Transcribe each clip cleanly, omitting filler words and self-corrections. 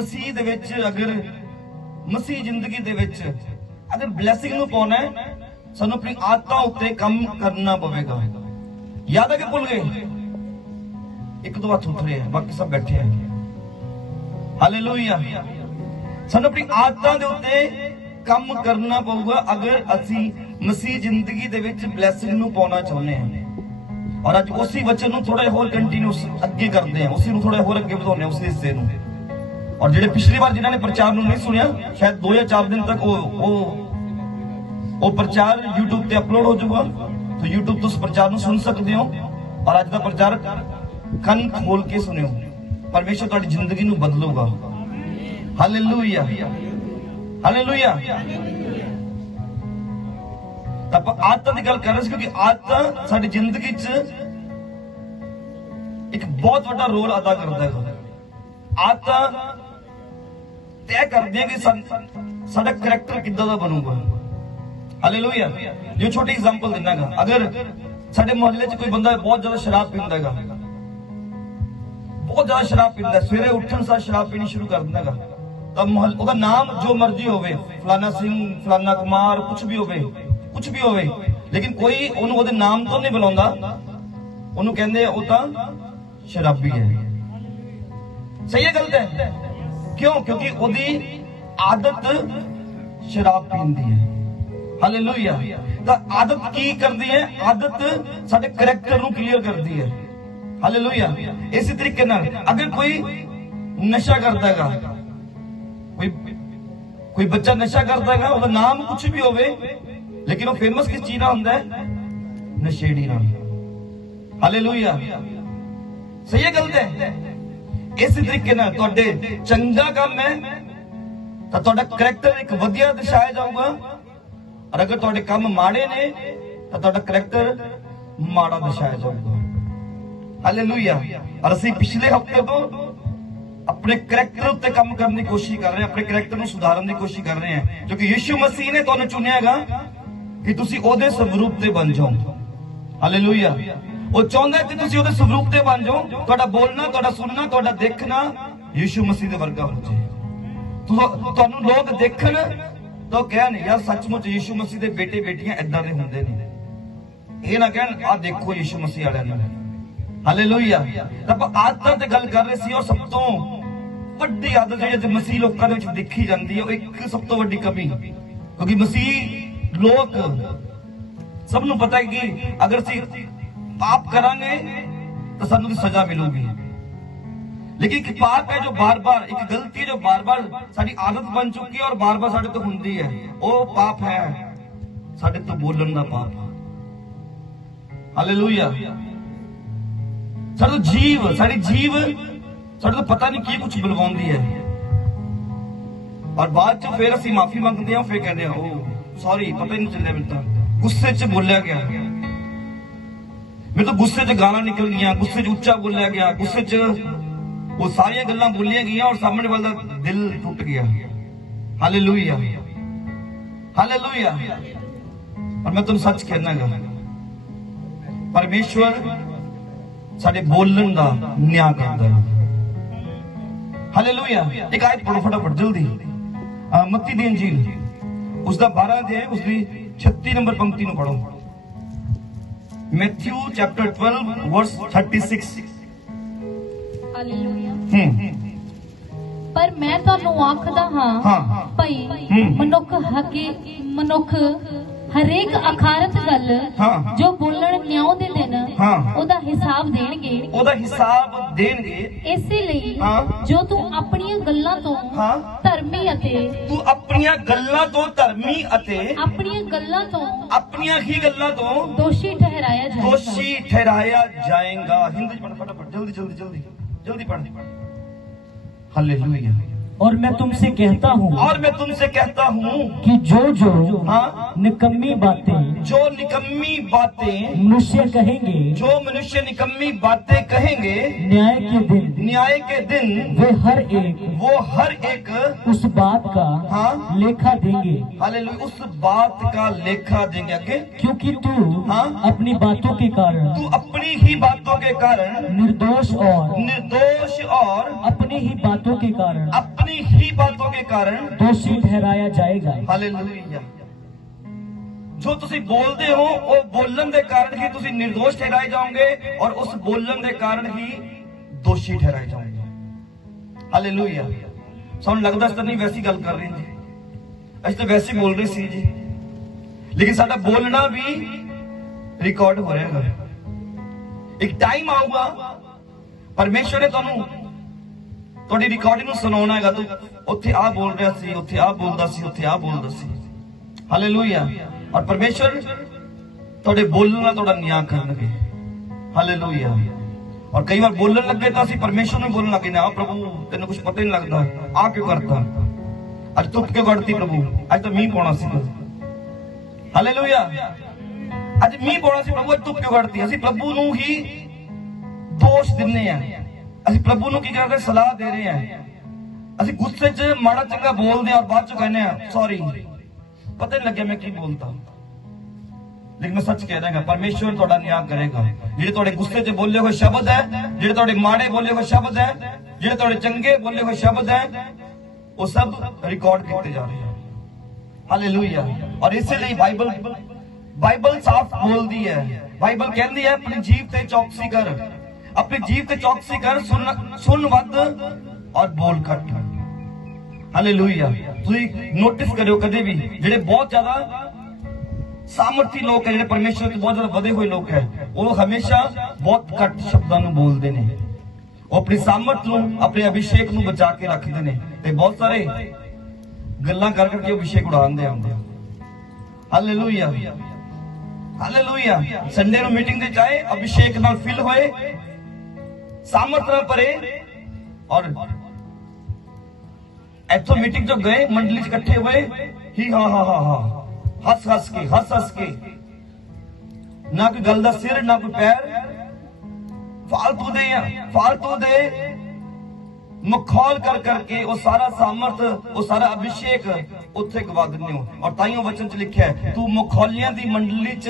मसीह दे विच अगर मसीह जिंदगी दे विच अगर ब्लैसिंग नूं पाउणा है सानूं अपनी आदतां उत्ते काम करना पवेगा। याद है कि भुल गए? एक दो हाथ उठ रहे हैं, बाकी सब बैठे हैं। हालेलुया। सानूं अपनी आदतां दे उत्ते काम करना पऊगा अगर असीं मसीह जिंदगी दे विच ब्लैसिंग नूं पाउणा चाहुंदे हैं। और अज उसी वचन नूं थोड़ा होर कंटिन्यूस अगे करते हैं, उसी नूं थोड़ा होर अगे बढ़ाउने हैं, उस हिस्से नूं। और जेडे पिछली बार जिन्हां ने प्रचार नूं नहीं सुनिया, शायद 2 या 4 दिन तक वो प्रचार यूट्यूब पे अपलोड हो जाऊगा, तो यूट्यूब तो उस प्रचार नूं सुन सकते हो। और अज दा प्रचार कन खोल के सुनियो, परमेश्वर तुहाडी जिंदगी नूं बदलूगा। Hallelujah, hallelujah. ਆਪਾਂ आदत की गल कर रहे थे, क्योंकि आदत साडी जिंदगी च एक बहुत बड़ा रोल अदा करता है। आदत तय कर दिया कि साडा करैक्टर किद्दां दा बनूगा। हालेलुया। जो छोटी एग्जांपल देना गा, अगर साडे मोहल्ले च कोई बंदा बहुत ज्यादा शराब पींदा है, बहुत ज्यादा शराब पींदा है, सवेरे उठण सार शराब पीनी शुरू कर दिंदा गा, तब ओहदा नाम जो मर्जी होवे, फलाना सिंह, फलाना कुमार, कुछ भी होवे, कुछ भी होवे, लेकिन कोई ओनू ओहदे नाम तो नहीं बुलाउंदा, ओनू कहंदे ओ तां शराबी है। सही है, गलत है? क्यों? क्योंकि ओहदी आदत शराब पीन दी है। हालेलुया। तां आदत की करदी है? आदत साडे करैक्टर नू क्लीयर करदी है। हालेलुया। इसी तरीके नाल अगर कोई नशा करदा हैगा, कोई बच्चा नशा करदा हैगा, ओहदा नाम कुछ भी होवे, लेकिन वो फेमस किस चीज नाल हुंदा है? नशेड़ी नाल। हालेलुया। सही है, गलत है? इसी तरीके नाल तुहाडे चंगा काम है तां तुहाडा करैक्टर एक वधिया दर्शाया जाऊगा, और अगर तुहाडे काम माड़े ने तां तुहाडा करैक्टर माड़ा दर्शाया जाऊगा। हालेलुया। और असीं पिछले हफ्ते तो अपने करैक्टर उत्ते काम करने की कोशिश कर रहे हैं, अपने करैक्टर नूं सुधारन की कोशिश कर रहे हैं, क्योंकि यीशु मसीह ने तुहानूं चुनिया हैगा कि तुसी ओहदे स्वरूप ते बन जाओ। हालेलुया। वो चाहता है कि तुसी ओहदे स्वरूप ते बन जाओ, तुहाडा बोलना, तुहाडा सुनना, तुहाडा देखना यीशु मसीह दे वर्गा हो जाए। तुहानूं लोग देखण तो कहन यार सचमुच यीशु मसीह दे बेटे बेटियां इदां दे हुंदे ने, ये ना कहन आ देखो यीशु मसीह वालियां नूं। हालेलुया। तां आदतां ते गल कर रहे सी, और सब तो वड्डी आदत जो मसीह लोकां दे विच देखी जांदी है, एक सब तो वड्डी कमी, क्योंकि मसीह लोग सबनों पता है कि अगर असीं पाप करांगे तो सानूं सजा मिलूगी, लेकिन एक पाप है जो बार बार, एक गलती है जो बार बार साडी आदत बन चुकी है और बार बार साडे तो हुंदी है, वो पाप है साडे तो बोलण दा पाप। हालेलुया। साडा जीव, साडी जीव साडे तो पता नहीं की कुछ बुलवाउंदी है, और बाद च फिर असीं माफी मंगदे हां, फिर कहंदे हां ओ सॉरी, पता ही नहीं चलिया, मैं तो गुस्से च बोलिया गया, मैं तो गुस्से च गालां निकल गईयां, गुस्से च उच्चा बोलिया गया, गुस्से च वो सारियां गल्लां बोलियां गईयां और सामने वाला दिल टूट गया। Hallelujah, hallelujah. और मैं तुम सच कहना गा, परमेश्वर साडे बोलण दा न्याय करदा है। हालेलुया। एक आयत पढ़ो फटाफट जल्दी, मत्ती दी इंजील उसका 12 अध्याय उसकी 36 नंबर पंक्ति नु पढ़ो। Matthew chapter 12 verse 36। हालेलुया। पर मैं तुहानू आखदा हां भई मनुख हरेक अखारत गल जो बोलण न्याय दे दिन ओदा हिसाब देणगे, इसे लई जो तू अपनी गल्लां तो धर्मी अते अपनी ही गल्लां तो दोषी ठहराया जाएगा। हिंदी पढ़ फटाफट, जल्दी जल्दी जल्दी जल्दी पढ़। हालेलुया। और मैं तुमसे कहता हूँ कि जो निकम्मी बातें मनुष्य निकम्मी बातें कहेंगे न्याय के दिन वो हर एक उस बात का लेखा देंगे। हालेलुया। उस बात का लेखा देंगे। आगे, क्योंकि तू अपनी बातों के कारण, तू अपनी ही बातों के कारण निर्दोष और अपनी ही बातों के कारण अपनी ही बातों के कारण दोषी ठहराया जाएगा। हालेलुया। जो तुसी बोलते हो वो बोलन के कारण ही तुसी निर्दोष ठहराए जाओगे और उस बोलन के कारण ही दोषी ठहराए जाओगे। हालेलुया। सानू लगदा इस तो नहीं वैसी गल कर रहे जी, अस तो वैसे बोल रहे सी जी, लेकिन साडा बोलना भी रिकॉर्ड हो रहा है। एक टाइम आऊगा परमेश्वर ने तुहाडी रिकॉर्डिंग नूं सुनाउणा हैगा, तू उत्थे आ बोल रहा सी, उत्थे आ बोलदा सी, उत्थे आ बोलदा सी। हालेलुया। और परमेश्वर तुहाडे बोलण नाल तुहाडा न्याय करनगे। हालेलुया। और कई बार बोलने लगे तो असं परमेश्वर में बोलने लगे ना, प्रभु तेन कुछ पता नहीं लगता, आ क्यों करता, अज धुप क्यों कटती प्रभु, अज तो मीह पौना सी। हालेलुया। अज मीह पौना सी प्रभु, अज धुप क्यों कटती। असं प्रभु नूं ही दोष दिन्ने हैं, असं प्रभु नूं की करदे सलाह दे रहे हैं। असं गुस्से च माड़ा चंगा बोलते और बाद च कहने सॉरी, पता नहीं लगे मैं की बोलता। लेकिन मैं सच कह रहा, परमेश्वर तुहाडा न्याय करेगा। जिहड़े तुहाडे गुस्से च बोले हुए शब्द है, जिहड़े तुहाडे माड़े बोले हुए शब्द है, जिहड़े तुहाडे चंगे बोले हुए शब्द है, वो सब रिकॉर्ड किए जा रहे हैं। हालेलुया। और इसलिए बाइबल साफ बोलती है, बाइबल कहती है अपनी जीव ते चौकसी कर, अपनी जीव ते चौकसी कर, सुन वध और बोल घट। हालेलुया। तुसीं नोटिस करियो कदे भी जिहड़े बहुत ज्यादा सामर्थी लोग है, परमेश्वर के बहुत ज्यादा बधे हुए लोग है, वो हमेशा बहुत घट शब्दों को बोलते हैं। वो अपनी सामर्थ नूं, अपने अभिषेक नूं बचा के रखते हैं ते बहुत सारे गल्लां कर करके अभिषेक उड़ाते आते। हालेलुया। हालेलुया। संडे नूं मीटिंग दे चाहे अभिषेक नाल फिल होए, सामर्थ नाल भरे, और इथों मीटिंग जो गए मंडली इकट्ठे हुए ही हाँ हाँ हाँ हाँ हस हस के ना कोई गल दा सिर ना कोई पैर, फालतू दे मखौल कर करके वो सारा सामर्थ, वो सारा अभिषेक उत्थे गवा दिंदे हो। और ताइयों वचन च लिखा है, तू मखौलियां दी मंडली च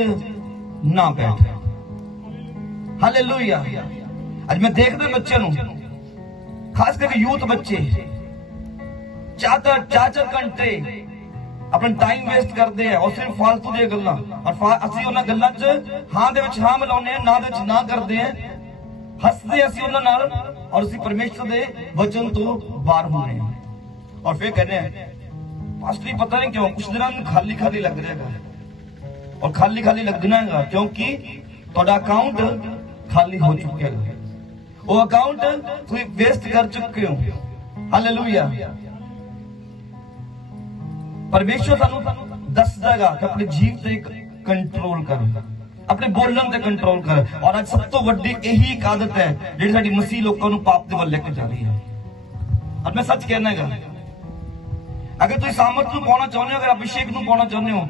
ना बैठ। हालेलुया। आज मैं देखदा बच्चों नूं, खास करके यूथ बच्चे 4 घंटे अपना टाइम वेस्ट करते हैं और सिर्फ फालतू दी गल्लां, और असं उन्हां गल्लां च हां दे विच हां मिलाउने हैं, ना दे विच ना करते हैं, हसदे असं उन्हां नाल, और असं परमेश्वर दे वचन तो बाहर होने हैं। और फिर कहने हैं पास्टर पता नहीं क्यों कुछ दिनों में खाली खाली लग रहा है, और खाली खाली लगना है क्योंकि तुहाडा अकाउंट खाली हो चुका है, वो अकाउंट तुसीं वेस्ट कर चुके हो। हालेलुया। परमेश्वर सानू दसदा है कि अपने जीव ते कंट्रोल कर, अपने बोलन ते कंट्रोल कर। और आज सब तो वड्डी यही एक आदत है जिहड़ी साडी मसीह लोकां नू पाप दे वल लेके जा रही है। और मैं सच कहना है, अगर तुम सामर्थ नू पाना चाहते हो, अगर अभिषेक नू पाना चाहते हो,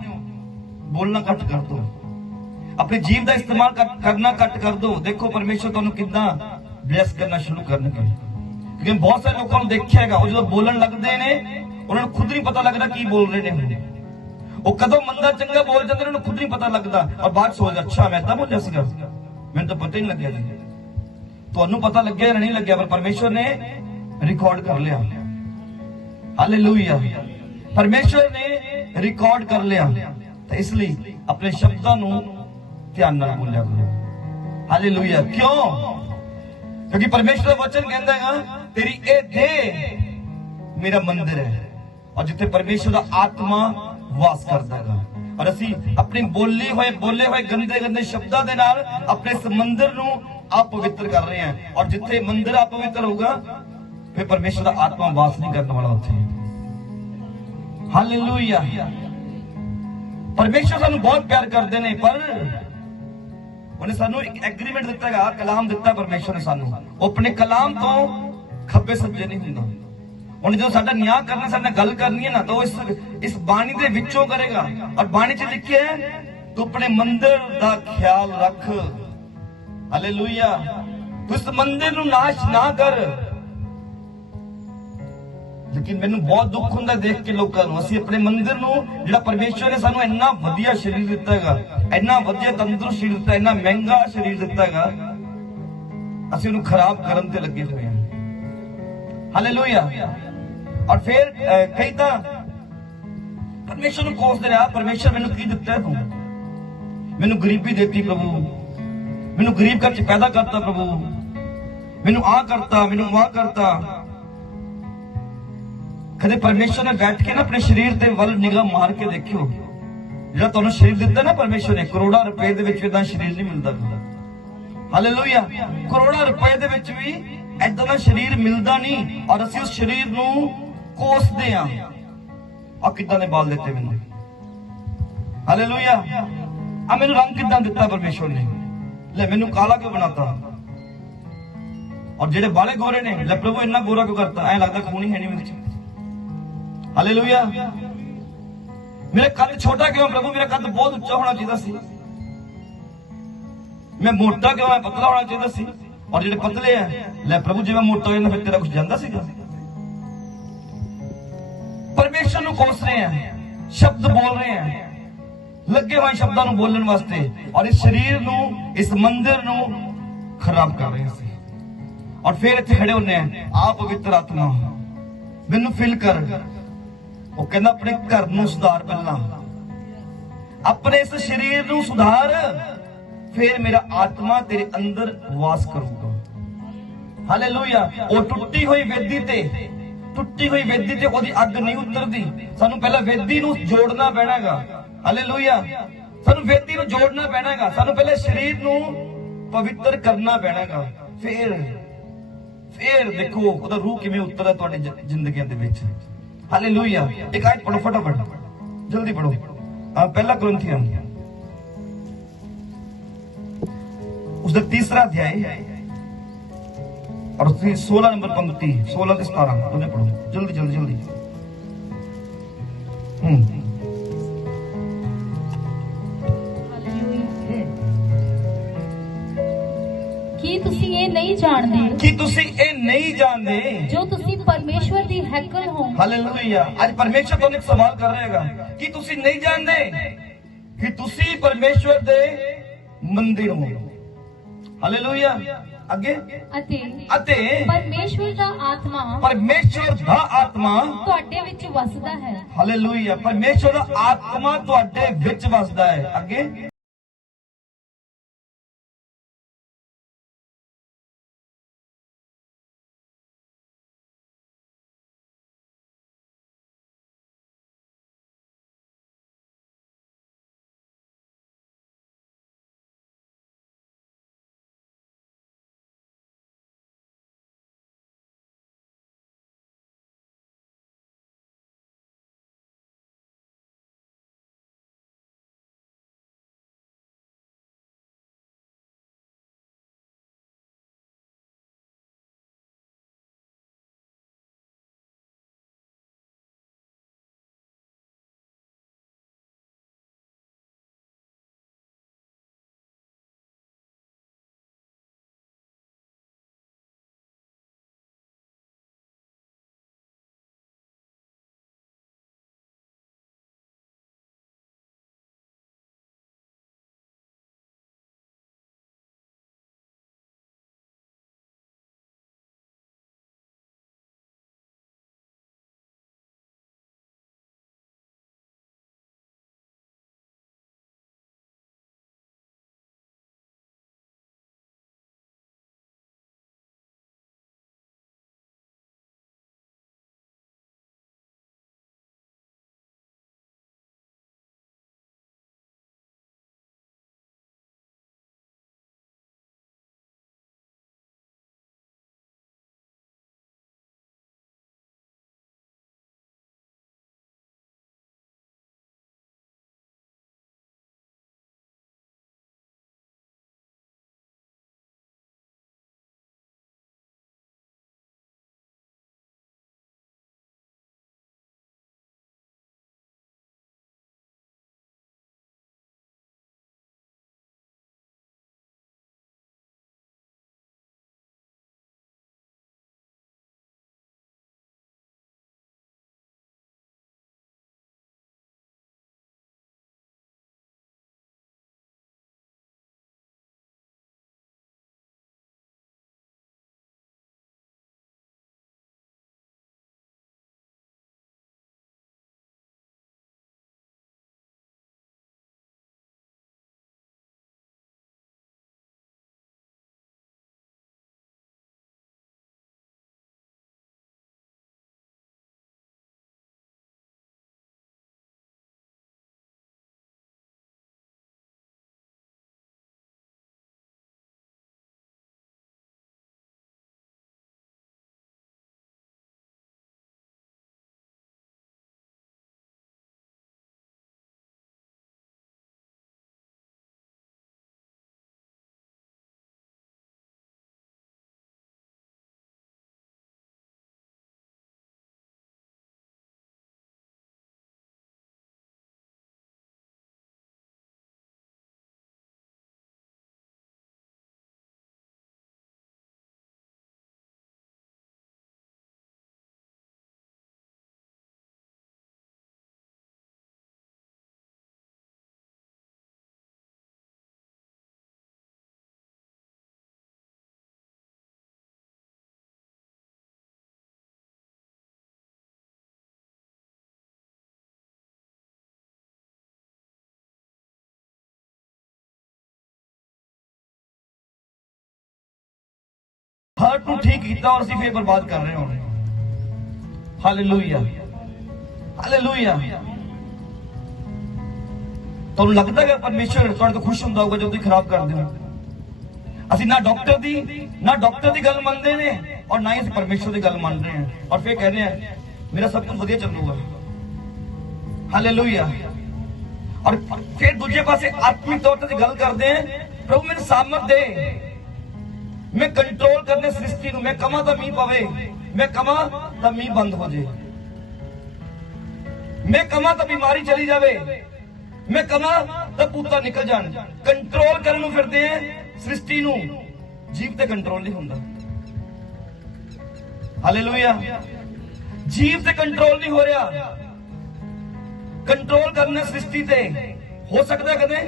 बोलना कट कर दो, अपने जीव का इस्तेमाल करना कट कर दो। देखो परमेश्वर तुहानू किद्दां ब्लेस करना शुरू करनगे। क्योंकि बहुत सारे लोगों को देखिया है, जो बोलन लगते हैं उन्होंने खुद नहीं पता लगता की बोल रहे हैं, वो कदों मंदा चंगा बोल जाते हैं, खुद नहीं पता लगता, और बाद सोचदा अच्छा मैं तो बोलिया सीगा, मैंने तो पता ही नहीं लग्या जी। तुहानू पता लग्या या नहीं लग्या, पर परमेश्वर ने रिकॉर्ड कर लिया। हालेलुया। परमेश्वर ने रिकॉर्ड कर लिया, तो इसलिए अपने शब्दों नू ध्यान नाल बोलिया करो। हालेलुया। क्यों? क्योंकि परमेश्वर वचन कहता है तेरी ए देह मेरा मंदिर है, और जिथे परमेश्वर का आत्मा वास करता है। और असी अपनी बोले हुए गंदे गंदे शब्दों के नाल अपने इस मंदिर नू अपवित्र कर रहे हैं, और जिथे मंदिर अपवित्र होगा फिर परमेश्वर का आत्मा वास नहीं करने वाला उथे। हालेलुया। परमेश्वर सानू बहुत प्यार करते हैं, पर उन्हें सानू एक एग्रीमेंट दिता है, कलाम दिता परमेश्वर ने सानू, अपने कलाम तो खब्बे सज्जे नहीं हुंदा। उन्हें जो साडा न्याय करना, साडे गल करनी है ना, तो इस बाणी दे विचों करेगा। और बाणी च लिखे है तू अपने मंदिर दा ख्याल रख। हालेलुया। तू इस मंदिर नू नाश ना कर। लेकिन मैनू बहुत दुख हुंदा देख के लोकां नू, असीं अपने मंदिर नू जिहड़ा परमेश्वर ने सानू इन्ना वधिया शरीर दिता है, इन्ना वधिया तंदुरुस्त शरीर दिता, इन्ना महंगा शरीर दिता है, असीं उहनू खराब करन ते लगे हुए हैं। हालेलुया। ਔਰ ਫਿਰ ਕਈ ਤਾਂ ਪਰਮੇਸ਼ਰ ਨੂੰ ਕੋਸਦੇ ਰਿਹਾ, ਪਰਮੇਸ਼ਰ ਮੈਨੂੰ ਕੀ ਦਿੱਤਾ ਤੂੰ? ਮੈਨੂੰ ਗਰੀਬੀ ਦਿੱਤੀ ਪ੍ਰਭੂ, ਮੈਨੂੰ ਗਰੀਬ ਘਰ ਚ ਪੈਦਾ ਕਰਤਾ ਪ੍ਰਭੂ, ਮੈਨੂੰ ਆਹ ਕਰਤਾ, ਮੈਨੂੰ ਵਾਹ ਕਰਤਾ। ਕਦੇ ਪਰਮੇਸ਼ਰ ਨੇ ਬੈਠ ਕੇ ਨਾ ਆਪਣੇ ਸਰੀਰ ਦੇ ਵੱਲ ਨਿਗਾਹ ਮਾਰ ਕੇ ਦੇਖਿਓ, ਜਿਹੜਾ ਤੁਹਾਨੂੰ ਸਰੀਰ ਦਿੱਤਾ ਨਾ ਪਰਮੇਸ਼ਰ ਨੇ, ਕਰੋੜਾਂ ਰੁਪਏ ਦੇ ਵਿੱਚ ਇਦਾਂ ਸਰੀਰ ਨਹੀਂ ਮਿਲਦਾ। ਹਾਲੇਲੂਇਆ। ਕਰੋੜਾਂ ਰੁਪਏ ਦੇ ਵਿੱਚ ਵੀ ਏਦਾਂ ਦਾ ਸਰੀਰ ਮਿਲਦਾ ਨਹੀਂ, ਔਰ ਅਸੀਂ ਉਸ ਸਰੀਰ ਨੂੰ ਕੋਸਦੇ ਆ। ਆ ਕਿੱਦਾਂ ਦੇ ਬਾਲ ਦਿੱਤੇ ਮੈਨੂੰ, ਹਾਲੇਲੂਇਆ। ਆ ਮੈਨੂੰ ਰੰਗ ਕਿੱਦਾਂ ਦਿੱਤਾ ਪਰਮੇਸ਼ਰ ਨੇ, ਲੈ ਮੈਨੂੰ ਕਾਲਾ ਕਿਉਂ ਬਣਾਤਾ? ਔਰ ਜਿਹੜੇ ਬਾਲੇ ਗੋਰੇ ਨੇ, ਲੈ ਪ੍ਰਭੂ ਇੰਨਾ ਗੋਰਾ ਕਿਉਂ ਕਰਤਾ? ਐ ਲੱਗਦਾ ਖੂਨ ਹੀ ਹੈ ਨਹੀਂ ਮੇਰੇ ਚ। ਹਾਲੇਲੂਇਆ। ਮੇਰਾ ਕੱਦ ਛੋਟਾ ਕਿਉਂ ਪ੍ਰਭੂ? ਮੇਰਾ ਕੱਦ ਬਹੁਤ ਉੱਚਾ ਹੋਣਾ ਚਾਹੀਦਾ ਸੀ। ਮੈਂ ਮੋਟਾ ਕਿਉਂ? ਮੈਂ ਪਤਲਾ ਹੋਣਾ ਚਾਹੀਦਾ ਸੀ। ਔਰ ਜਿਹੜੇ ਪਤਲੇ ਆ, ਲੈ ਪ੍ਰਭੂ ਜੇ ਮੈਂ ਮੋਟਾ ਹੋ ਜਾਂਦਾ ਫਿਰ ਤੇਰਾ ਕੁਝ ਜਾਂਦਾ ਸੀਗਾ। ਪਰਮੇਸ਼ਰ ਨੂੰ ਕੋਸ ਰਹੇ ਆ, ਸ਼ਬਦ ਬੋਲ ਰਹੇ ਆ, ਲੱਗੇ ਹੋਏ ਸ਼ਬਦਾਂ ਨੂੰ ਬੋਲਣ ਵਾਸਤੇ, ਔਰ ਇਸ ਸਰੀਰ ਨੂੰ, ਇਸ ਮੰਦਿਰ ਨੂੰ ਖਰਾਬ ਕਰ ਰਹੇ ਸੀ। ਔਰ ਫਿਰ ਇੱਥੇ ਖੜੇ ਹੁੰਦੇ ਆ, ਆ ਪਵਿੱਤਰ ਆਤਮਾ ਮੈਨੂੰ ਫਿਲ ਕਰ। ਉਹ ਕਹਿੰਦਾ ਆਪਣੇ ਘਰ ਨੂੰ ਸੁਧਾਰ ਪਹਿਲਾਂ, ਆਪਣੇ ਇਸ ਸਰੀਰ ਨੂੰ ਸੁਧਾਰ, ਫਿਰ ਮੇਰਾ ਆਤਮਾ ਤੇਰੇ ਅੰਦਰ ਵਾਸ ਕਰੂਗਾ। ਹਾਲੇਲੂਇਆ। ਉਹ ਟੁੱਟੀ ਹੋਈ ਵੇਦੀ ਤੇ ਉਹਦੀ ਅੱਗ ਨਹੀਂ ਉਤਰਦੀ। ਸਾਨੂੰ ਪਹਿਲਾਂ ਵੇਦੀ ਨੂੰ ਜੋੜਨਾ ਪੈਣਾਗਾ। ਹਾਲੇਲੂਇਆ। ਸਾਨੂੰ ਵੇਦੀ ਨੂੰ ਜੋੜਨਾ ਪੈਣਾਗਾ। ਸਾਨੂੰ ਪਹਿਲੇ ਸਰੀਰ ਨੂੰ ਪਵਿੱਤਰ ਕਰਨਾ ਪੈਣਾਗਾ। ਫਿਰ ਦੇਖੋ ਉਹਦਾ ਰੂਹ ਕਿਵੇਂ ਉਤਰਦਾ ਤੁਹਾਡੀ ਜ਼ਿੰਦਗੀਆਂ ਦੇ ਵਿੱਚ। ਹਾਲੇਲੂਇਆ। ਇੱਕ ਆਇਤ ਪੜੋ ਫਟਾਫਟ, ਜਲਦੀ ਪੜੋ। ਪਹਿਲਾ ਕੁਰਿੰਥੀਆਂ उसका 3रा अध्याय और उसकी 16 नंबर पंक्ति, 16 से 17 उन्हें पढ़ो जल्दी जल्दी जल्दी। ਕੀ ਤੁਸੀਂ ਇਹ ਨਹੀਂ ਜਾਣਦੇ ਜੋ ਤੁਸੀਂ ਪਰਮੇਸ਼ਵਰ ਦੀ ਹੈਕਲ ਹੋ। ਹਾਲੇਲੂਇਆ। ਅੱਜ ਪਰਮੇਸ਼ਰ ਤੁਹਾਨੂੰ ਇੱਕ ਸਵਾਲ ਕਰ ਰਹੇਗਾ ਕਿ ਤੁਸੀਂ ਨਹੀਂ ਜਾਣਦੇ ਕਿ ਤੁਸੀਂ ਪਰਮੇਸ਼ਵਰ ਦੇ ਮੰਦਿਰ ਹੋ। ਹਾਲੇਲੂਇਆ। ਅੱਗੇ ਅਤੇ ਪਰਮੇਸ਼ਵਰ ਦਾ ਆਤਮਾ ਤੁਹਾਡੇ ਵਿੱਚ ਵਸਦਾ ਹੈ। ਹਾਲੇਲੂਇਆ। ਪਰਮੇਸ਼ਵਰ ਦਾ ਆਤਮਾ ਤੁਹਾਡੇ ਵਿੱਚ ਵਸਦਾ ਹੈ। ਅੱਗੇ ਹਰਟ ਨੂੰ ਠੀਕ ਕੀਤਾ ਔਰ ਅਸੀਂ ਫੇਰ ਬਰਬਾਦ ਕਰ ਰਹੇ ਹਾਂ। Hallelujah, hallelujah. ਤੁਹਾਨੂੰ ਲੱਗਦਾ ਹੈ ਪਰਮੇਸ਼ਰ ਤੁਹਾਡੇ ਤੋਂ ਖੁਸ਼ ਹੁੰਦਾ ਹੋਊਗਾ ਜਦੋਂ ਤੁਸੀਂ ਖਰਾਬ ਕਰਦੇ ਹੋ? ਅਸੀਂ ਨਾ ਡਾਕਟਰ ਦੀ ਗੱਲ ਮੰਨਦੇ ਨੇ ਔਰ ਨਾ ਹੀ ਅਸੀਂ ਪਰਮੇਸ਼ਰ ਦੀ ਗੱਲ ਮੰਨ ਰਹੇ ਹਾਂ, ਔਰ ਫਿਰ ਕਹਿੰਦੇ ਆ ਮੇਰਾ ਸਭ ਕੁਝ ਵਧੀਆ ਚੱਲੂਗਾ। ਹਾਲੇਲੂਇਆ। ਔਰ ਫਿਰ ਦੂਜੇ ਪਾਸੇ ਆਤਮਿਕ ਤੌਰ ਤੇ ਗੱਲ ਕਰਦੇ ਆ, ਪ੍ਰਭੂ ਮੈਨੂੰ ਸਾਮਰਥ ਦੇ, ਮੈਂ ਕੰਟਰੋਲ ਕਰਨੇ ਸ੍ਰਿਸ਼ਟੀ ਨੂੰ। ਮੈਂ ਕਮਾਂ ਤਾਂ ਮੀਂਹ ਪਵੇ, ਮੈਂ ਕਮਾਂ ਤਾਂ ਮੀਂਹ ਬੰਦ ਹੋ ਜਾਏ, ਮੈਂ ਕਮਾਂ ਤਾਂ ਬਿਮਾਰੀ ਚਲੀ ਜਾਵੇ, ਮੈਂ ਕਮਾਂ ਤਾਂ ਭੂਤਾਂ ਨਿਕਲ ਜਾਣ। ਕੰਟਰੋਲ ਕਰਨ ਨੂੰ ਫਿਰਦੇ ਆ ਸ੍ਰਿਸ਼ਟੀ ਨੂੰ, ਜੀਵ ਤੇ ਕੰਟਰੋਲ ਨਹੀਂ ਹੁੰਦਾ। ਹਾਲੇਲੂਇਆ। ਜੀਵ ਤੇ ਕੰਟਰੋਲ ਨਹੀਂ ਹੋ ਰਿਹਾ। ਕੰਟਰੋਲ ਕਰਨਾ ਸ੍ਰਿਸ਼ਟੀ ਤੇ ਹੋ ਸਕਦਾ ਕਦੇ?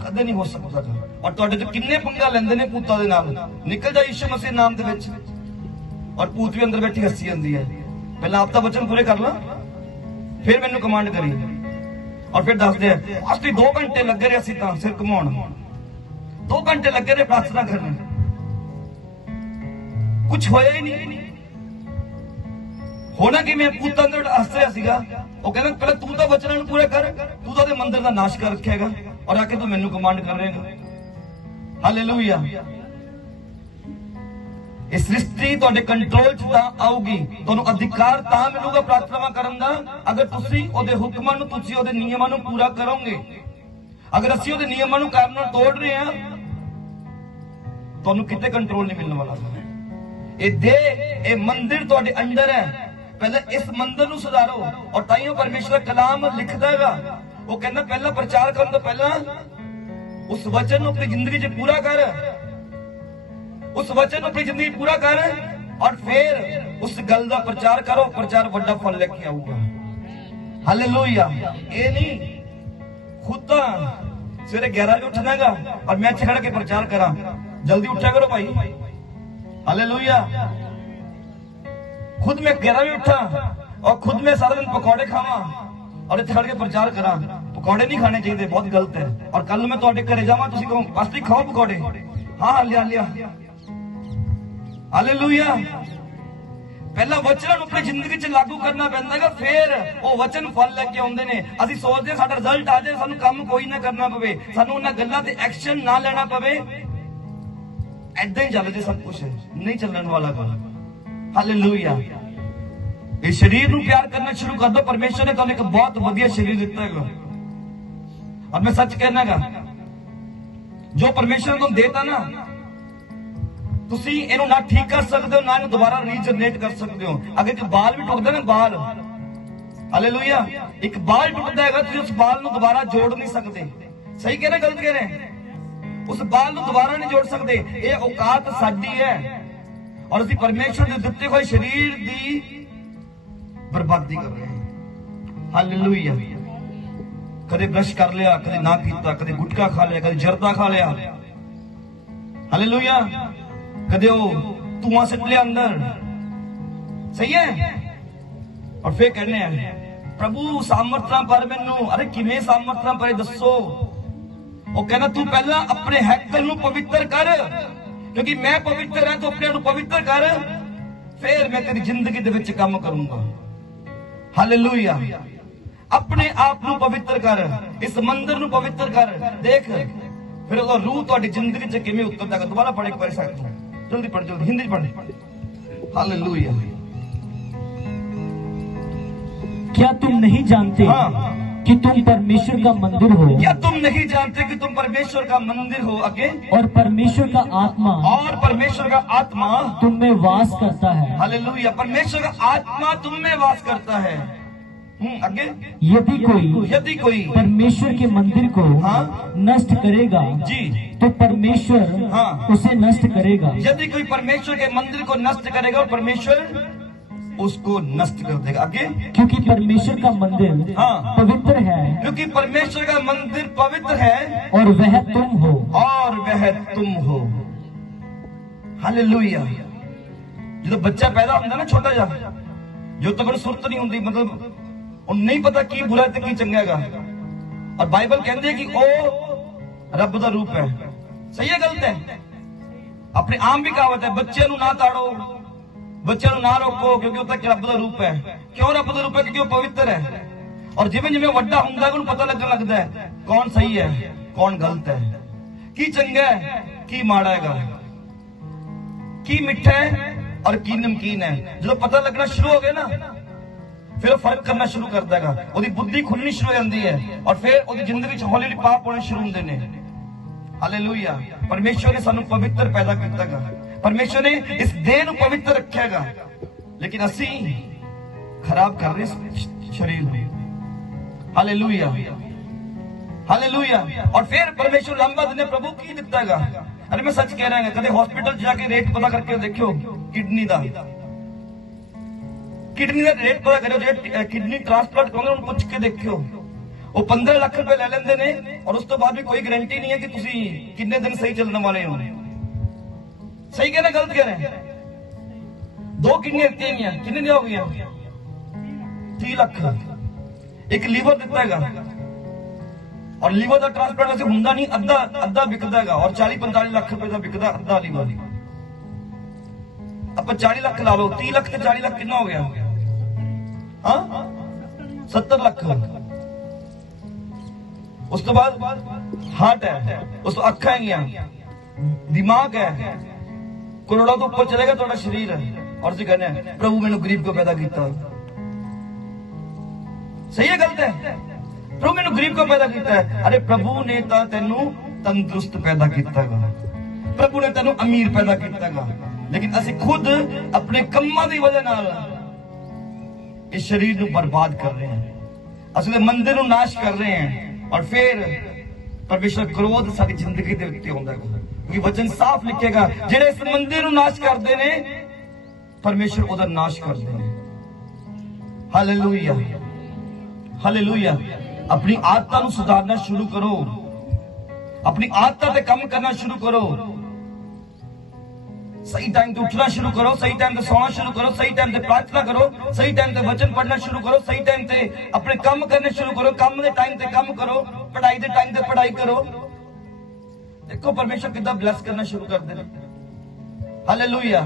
ਕਦੇ ਨਹੀਂ ਹੋ ਸਕਦਾ। ਔਰ ਤੁਹਾਡੇ ਤੋਂ ਕਿੰਨੇ ਪੰਗਾ ਲੈਂਦੇ ਨੇ ਭੂਤਾਂ ਦੇ ਨਾਲ। ਨਿਕਲ ਜਾ ਯਿਸੂ ਮਸੀਹ ਨਾਮ ਦੇ ਵਿੱਚ, ਔਰ ਭੂਤ ਵੀ ਅੰਦਰ ਬੈਠੀ ਹੱਸੀ ਜਾਂਦੀ ਹੈ। ਪਹਿਲਾਂ ਆਪ ਤਾਂ ਵਚਨ ਪੂਰੇ ਕਰ ਲਾ, ਫਿਰ ਮੈਨੂੰ ਕਮਾਂਡ ਕਰੀ। ਔਰ ਫਿਰ ਦੱਸਦੇ ਆ ਅਸੀਂ 2 ਘੰਟੇ ਲੱਗੇ ਰਹੇ, ਅਸੀਂ ਤਾਂ ਸਿਰ ਘੁਮਾਉਣ 2 ਘੰਟੇ ਲੱਗੇ ਰਹੇ ਪ੍ਰਾਰਥਨਾ ਕਰਨ, ਕੁਝ ਹੋਇਆ ਹੀ ਨਹੀਂ। ਹੋਣਾ ਕਿ ਮੈਂ ਭੂਤਾਂ ਦੇ ਹੱਸ ਰਿਹਾ ਸੀਗਾ। ਉਹ ਕਹਿੰਦਾ ਪਹਿਲਾਂ ਤੂੰ ਤਾਂ ਵਚਨਾਂ ਨੂੰ ਪੂਰੇ ਕਰ, ਤੂੰ ਤਾਂ ਉਹਦੇ ਮੰਦਿਰ ਦਾ ਨਾਸ਼ ਕਰ ਰੱਖਿਆ ਹੈਗਾ, ਔਰ ਆ ਕੇ ਤੂੰ ਮੈਨੂੰ ਕਮਾਂਡ ਕਰ ਰਹੇਗਾ। ਹਾਲੇਲੂਇਆ। ਇਹ ਸ੍ਰਿਸ਼ਟੀ ਤੁਹਾਡੇ ਕੰਟਰੋਲ 'ਚ ਤਾਂ ਆਊਗੀ, ਤੁਹਾਨੂੰ ਅਧਿਕਾਰ ਤਾਂ ਮਿਲੂਗਾ ਪ੍ਰਾਰਥਨਾ ਕਰਨ ਦਾ, ਅਗਰ ਤੁਸੀਂ ਉਹਦੇ ਹੁਕਮਾਂ ਨੂੰ, ਤੁਸੀਂ ਉਹਦੇ ਨਿਯਮਾਂ ਨੂੰ ਪੂਰਾ ਕਰੋਗੇ। ਅਗਰ ਅਸੀਂ ਉਹਦੇ ਨਿਯਮਾਂ ਨੂੰ ਕਰਨ ਨਾਲ ਤੋੜ ਰਹੇ ਹਾਂ, ਤੁਹਾਨੂੰ ਕਿਤੇ ਕੰਟਰੋਲ ਨਹੀਂ ਮਿਲਣ ਵਾਲਾ। ਇਹ ਮੰਦਿਰ ਤੁਹਾਡੇ ਅੰਦਰ ਹੈ। ਪਹਿਲਾਂ ਇਸ ਮੰਦਿਰ ਨੂੰ ਸੁਧਾਰੋ, ਔਰ ਤਾਈਓ ਪਰਮੇਸ਼ਰ ਦਾ ਕਲਾਮ ਲਿਖਦਾ ਹੈਗਾ। ਉਹ ਕਹਿੰਦਾ ਪਹਿਲਾਂ ਪ੍ਰਚਾਰ ਕਰਨ ਤੋਂ ਪਹਿਲਾਂ ਉਸ ਵਚਨ ਨੂੰ ਆਪਣੀ ਜ਼ਿੰਦਗੀ 'ਚ ਪੂਰਾ ਕਰ, ਉਸ ਵਚਨ ਨੂੰ ਆਪਣੀ ਜ਼ਿੰਦਗੀ ਪੂਰਾ ਕਰ, ਔਰ ਫਿਰ ਉਸ ਗੱਲ ਦਾ ਪ੍ਰਚਾਰ ਕਰੋ। ਪ੍ਰਚਾਰ ਵੱਡਾ ਫਲ ਲੈ ਕੇ ਆਊਗਾ। ਹਾਲੇਲੂਇਆ। ਇਹ ਨਹੀਂ ਖੁਦ ਤਾਂ ਸਵੇਰੇ 11 ਵਜੇ ਉੱਠਣਾ ਹੈਗਾ ਔਰ ਮੈਂ ਇੱਥੇ ਖੜ ਕੇ ਪ੍ਰਚਾਰ ਕਰਾਂ। ਜਲਦੀ ਉੱਠਿਆ ਕਰੋ ਭਾਈ। हालेलुया। खुद मैं 11 बजे उठा और खुद मैं सारा दिन पकौड़े खावा और इत्थे खड़ के प्रचार करा। पकौड़े नहीं खाने चाहिए, बहुत गलत है। और कल मैं तुहाडे घरे जावां, तुसीं कहो पास्टर खाओ पकौड़े, हाँ लिया। हालेलुया। पहला वचन अपनी जिंदगी च लागू करना पैंदा है, फिर वो वचन फल लेके आउंदे ने। असीं सोचदे हां साडा रिजल्ट आ जाए, सानूं काम कोई ना करना पवे, सानूं उन्हां गल्लां ते एक्शन ना लेना पवे। ऐदां ही चल जे सब कुछ नहीं चलण वाला गल। हालेलुया। इस शरीर नूं प्यार करना शुरू कर दो। परमेश्वर ने तुहानूं एक बहुत वधिया शरीर दिता है और मैं सच कहना गा, जो परमेश्वर ने तुहानूं देता ना, तुसी इहनूं ना ठीक कर सकते हो, ना इहनूं दोबारा रीजनरेट कर सकते हो। अगर एक बाल भी टुटदा ना, बाल, हालेलुया, एक बाल टुटदा है, तुसीं उस बाल नूं दोबारा जोड़ नहीं सकते। सही कह रहे, गलत कह रहे? उस बाल नूं दोबारा नहीं जोड़ सकते। ये औकात साडी है और असीं परमेश्वर दे दित्ते होए शरीर दी बर्बादी कर रहे हैं। हालेलुया। कदे ब्रश कर लिया, कदे ना कीता, कदे गुटखा खा लिया, कदे जर्दा खा लिया, हालेलुया, कदे वो धुआं सिट लिया अंदर। सही है। और फिर कहने हैं प्रभु सामर्थ्यां पर मैनू। अरे किवें सामर्थ्यां पर दसो? वो कहना तू पहला अपने हैकल नू पवित्र कर, क्योंकि मैं पवित्र है, तो अपने नू पवित्र कर, फिर मैं तेरी जिंदगी दे विच काम करूंगा। हालेलुया। अपने आप नू पवित्र कर, इस मंदिर नू पवित्र कर। देख फिर वो रूह तुहाडी जिंदगी च किवें उतरदा है। दोबारा पढ़े, पढ़ सकते हो, जल्दी पढ़, जल्दी हिंदी पढ़। हालेलुया। क्या तुम नहीं जानते कि तुम परमेश्वर का मंदिर हो? क्या तुम नहीं जानते कि तुम परमेश्वर का मंदिर हो? आगे, और परमेश्वर का आत्मा, और परमेश्वर का आत्मा तुम में वास करता है। हालेलुया। परमेश्वर का आत्मा तुम में वास करता है। आगे, यदि कोई परमेश्वर के मंदिर को नष्ट करेगा जी, तो परमेश्वर उसे नष्ट करेगा। यदि कोई परमेश्वर के मंदिर को नष्ट करेगा और परमेश्वर उसको नष्ट कर देगा। आगे, क्योंकि परमेश्वर का मंदिर पवित्र है, क्योंकि परमेश्वर का मंदिर पवित्र है और वह तुम हो, और वह तुम हो। हालेलुया। जो बच्चा पैदा होता ना छोटा जा, जो तक सुरत नहीं होती, मतलब उन्हें नहीं पता की बुरा ते की चंगा है। और बाइबल कहती है कि ओ रब दा रूप है। सही है, गलत है? अपने आम भी कहावत है, बच्चे नू ना ताड़ो, बच्चे नू ना रोको, क्योंकि वो तो रब दा रूप है। क्यों रब दा रूप है? क्योंकि वो पवित्र है। और जिवें जिवें वड्डा हुंदा उन्हें पता लगन लगदा है कौन सही है कौन गलत है, की चंगा है की माड़ा है, की मिठा है और की नमकीन है। जो पता लगना शुरू हो गया ना, फिर वो फर्क करना शुरू कर देगा, उसकी बुद्धि खुलनी शुरू हो जाती है और फिर उसकी जिंदगी हौली हौली पाप होने शुरू होंगे ने। हालेलुया। परमेश्वर ने सानू पवित्र पैदा किया, परमेश्वर ने इस देह को पवित्र रखेगा, लेकिन असी खराब कर रहे शरीर में। Hallelujah, hallelujah. और फिर परमेश्वर लंबा दिन प्रभु की दिता है। अरे मैं सच कह रहा हूं, कदे हॉस्पिटल जाके रेट पता करके देखो किडनी का रेट पता करो, जो किडनी ट्रांसप्लांट करोगे उन्हें पूछ के देखो, वो 15 लाख रुपए ले लेंदे ने और उस तो बाद भी कोई गारंटी नहीं है कि तुसी कितने दिन सही चलने वाले हो। सही कह रहे गलत कह रहे हैं? 2 किडनियां दित्ती हैं, कितने दी हो गई? 30 लाख। एक लीवर दिता है और लीवर का ट्रांसप्लांट वैसे हुंदा नहीं, अद्धा बिकदा है और 40-45 लाख रुपए का बिकदा अद्धा लीवर। आप 40 लाख ला लो, 30 लाख से 40 लाख कितना हो गया? हाँ 70 लाख। उस तो बाद हार्ट है, उस तो अखा है, दिमाग है, करोड़ों तो ऊपर चलेगा थोड़ा शरीर है। और कहने हैं प्रभु मैंने गरीब को पैदा किया। सही है गलत है? प्रभु मैंने गरीब को पैदा किया है। अरे प्रभु ने तो तेनू तंदुरुस्त पैदा किया, प्रभु ने तेनू अमीर पैदा किया, लेकिन असि खुद अपने कम्मां दी वजह नाल इस शरीर को बर्बाद कर रहे हैं, असले मंदिर को नाश कर रहे हैं। और फिर परमेश्वर क्रोध साडी जिंदगी दे उत्ते आउंदा है, क्योंकि वचन साफ लिखेगा जेड़े इस मंदिर को नाश करते ने परमेश्वर ओदा नाश करते हैं। Hallelujah, hallelujah. अपनी आदतों को सुधारना शुरू करो, अपनी आदतों पे काम करना शुरू करो, सही टाइम पे उठना शुरू करो, सही टाइम पे सोना शुरू करो, सही टाइम पे प्रार्थना करो, सही टाइम पे वचन पढ़ना शुरू करो, सही टाइम पे अपने काम करने शुरू करो, काम के टाइम पे काम करो, पढ़ाई के टाइम पे पढ़ाई करो। देखो परमेश्वर कितना ब्लेस करना शुरू कर दे। हालेलुया।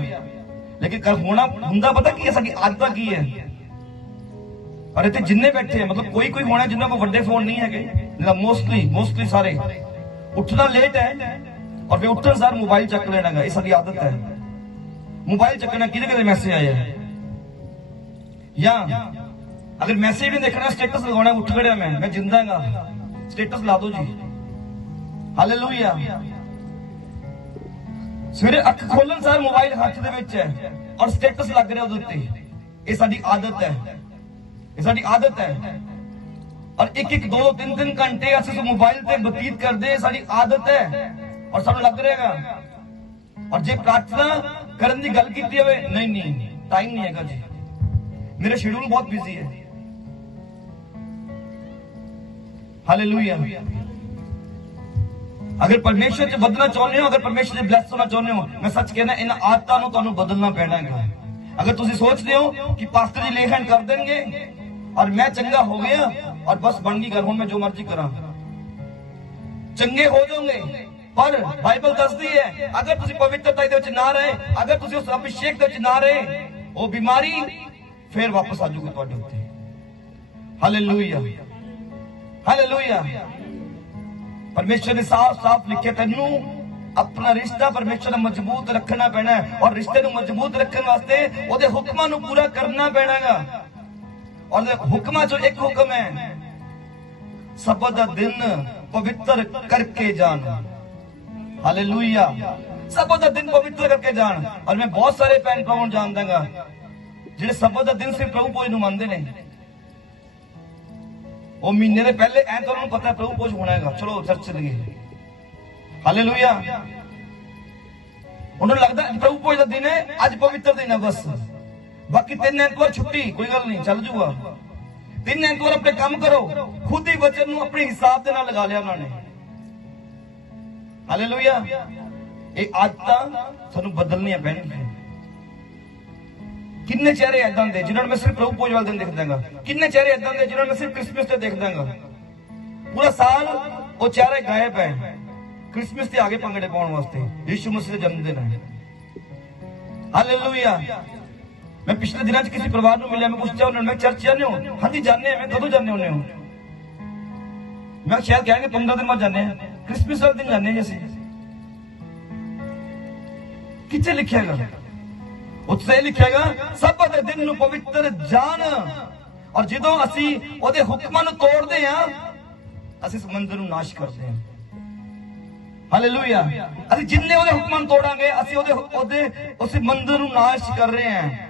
लेकिन कल होना हुंदा पता की है, साडी आदत की है। और इतने जिन्ने बैठे हैं, मतलब कोई कोई होना जिन्होंने को बड़े फोन नहीं है, मोस्टली सारे उठना लेट है और फिर उठन सार मोबाइल चक लेना, ये सारी आदत है। मोबाइल चकना कि मैसेज आया है, या अगर मैसेज भी देखना स्टेटस लगाना, उठ गया मैं जिंदा गा, स्टेटस ला दो जी। हालेलुया। सवेरे अख खोलन सार मोबाइल हाथ दे विच है और स्टेटस लग रहा उहदे उत्ते, ये साडी आदत है, ये साडी आदत है। और एक 2-3 घंटे असं मोबाइल पे बतीत करते, साडी आदत है और सानू लग रहेगा। और जे प्रार्थना करने की गल की नहीं टाइम नहीं है जी, मेरा शेड्यूल बहुत बिजी है। हालेलुया। अगर परमेश्वर से बदलना चाहते हो, अगर परमेश्वर से ब्लेस होना चाहते हो, मैं सच कहना इन आदतों को बदलना पैना है। अगर तुम सोचते हो कि पास्टर जी लेखन कर देंगे और मैं चंगा हो गया और बस बन गई, घर मैं जो मर्जी करा, चंगे हो जाओगे। पर बाइबल दसदी है अगर तुम पवित्रता दे विच ना रहे, अगर तुम उस अभिषेक दे विच ना रहे, वो बीमारी फिर वापस आ जाऊगी तुहाडे उत्ते। Hallelujah, hallelujah. परमेश्वर ने साफ साफ लिखे तेनू अपना रिश्ता परमेश्वर ने मजबूत रखना पैना है, और रिश्ते को मजबूत रखने वास्ते ओदे हुक्मां नू पूरा करना पैना है। और हुक्मां चो एक हुक्म है, सबत दा दिन पवित्र करके जान। हालेलुया। सबत दा दिन पवित्र करके जान। और मैं बहुत सारे भैन भरावां नूं जानदा गा जिहड़े सबत दा दिन सिर्फ प्रभु भोज नूं मनदे ने, वो महीने के पहले ऐतवार उन्हें पता है प्रभु भोज होना है, चलो चर्च चलिए। हालेलुया। उन्हें लगता है प्रभु भोज का दिन है, आज पवित्र दिन है बस, बाकी 3 ऐतवार छुट्टी, कोई गल नहीं, चल जूगा। 3 ऐतवार अपने काम करो, खुद ही वचन नूं अपने हिसाब दे नाल लगा लिया उन्होंने। हालेलुया। ये आदतां सानूं बदलनियां पैणीआं। किन्ने चेहरे ऐदां दे जिन्हां नूं मैं सिर्फ प्रभु भोज वाले दिन देखदा गा, किन्ने चेहरे ऐदां दे जिन्हां नूं मैं सिर्फ क्रिसमस ते देखदा गा। पूरा साल वो चेहरे गायब है, क्रिसमस ते आगे पंगड़े पाउण वास्ते, यीशु मसीह दा जन्मदिन है। हालेलुया। मैं पिछले दिनों किसी परिवार को मिला, मैं पूछता उन्होंने, मैं चर्च जाने हो? हाँ जी जाने, मैं कदों जाने होने हो? मैं शायद कहेंगे 15 दिन बाद जाने हैं, क्रिसमस वाले दिन जाने हैं। जैसे किथे लिखेगा? उत्से लिखेगा सब्त दे दिन नूं पवित्र जान। और जदों असी ओदे हुक्मां नूं तोड़दे हां, असी समंदर नूं नाश करदे हां। हालेलुया। असी जिन्ने ओदे हुक्मां नूं तोड़ांगे, असी ओदे उस मंदिर नूं नाश कर रहे हैं।